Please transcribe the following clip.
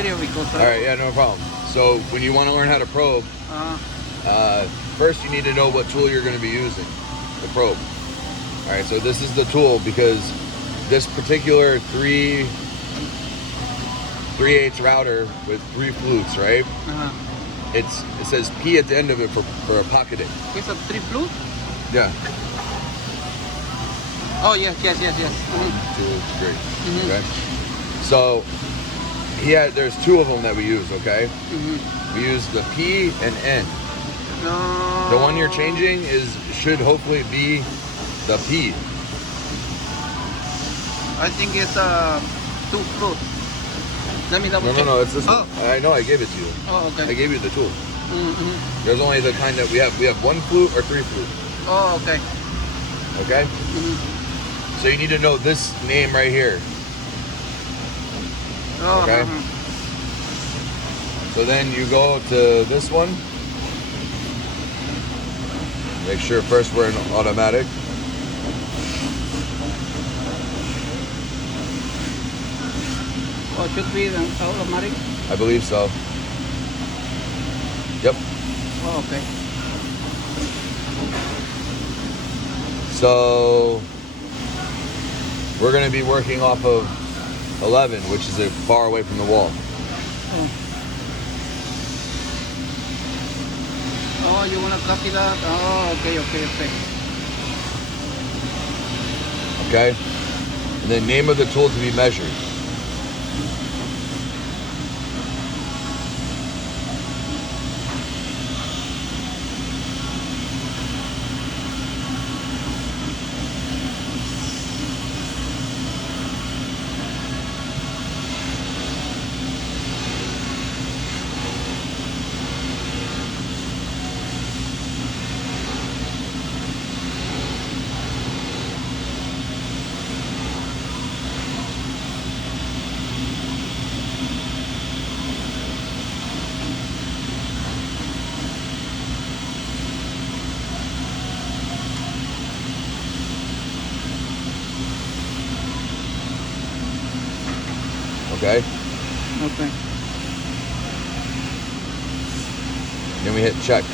video because All right, yeah, no problem. So when you want to learn how to probe, first you need to know what tool you're going to be using to probe. All right, so this is the tool because this particular 3/8 router with 3 flutes, right? It says P at the end of it for a pocketing. It's a 3 flute? Yeah. Oh yes. 2, 3. Okay. So there's 2 of them that we use. Okay. We use the P and N. The one you're changing should hopefully be the P. I think it's 2 flutes. Let me double check. No, it's this one. I know, I gave it to you. Oh, okay. I gave you the tool. There's only the kind that we have. We have 1 flute or 3 flute. Oh, okay. Okay. So you need to know this name right here. Oh, okay. So then you go to this one. Make sure first we're in automatic. Oh, it should be the automatic? I believe so. Yep. Oh, okay. So we're going to be working off of 11, which is far away from the wall. Oh, you want to copy that? Oh, okay. Okay. And then name of the tool to be measured. Okay. Okay. Then we hit check.